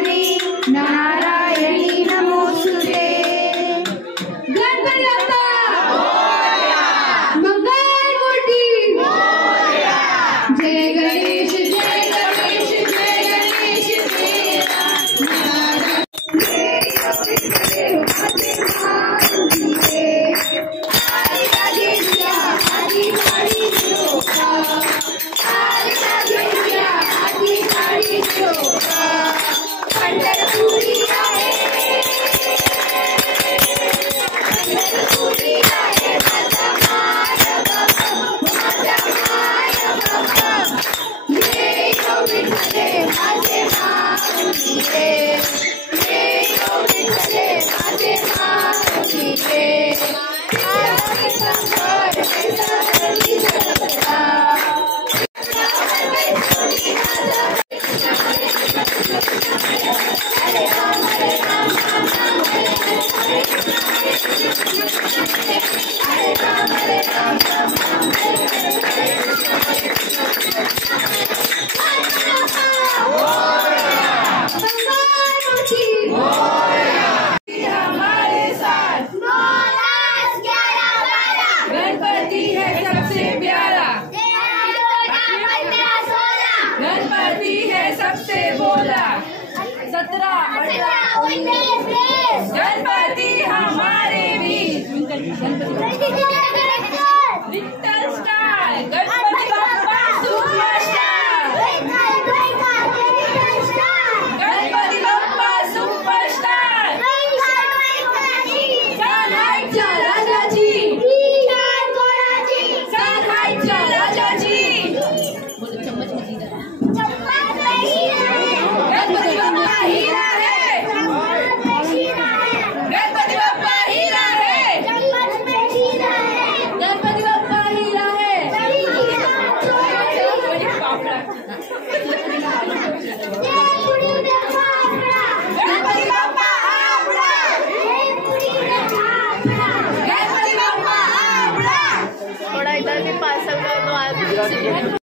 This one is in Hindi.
गौरी नारायणी नमोस्तुते। गणपति बप्पा मंगल मूर्ति जय गणेश जय गणेश जय गणेश गणपति है सबसे प्यारा, गणपति है सबसे भोला, 17 गणपति हमारे बीच little star Ganpati Bappa superstar, Ganpati Bappa superstar. सनहाईच्या राजाची, सनहाईच्या राजाची गणपति बप्पा हीरा है, गणपति बप्पा हीरा है, गणपति बप्पा हीरा है। गणपति बप्पा आपड़ा, गणपति बप्पा आपड़ा। थोड़ा इधर भी पार्सल कर दो।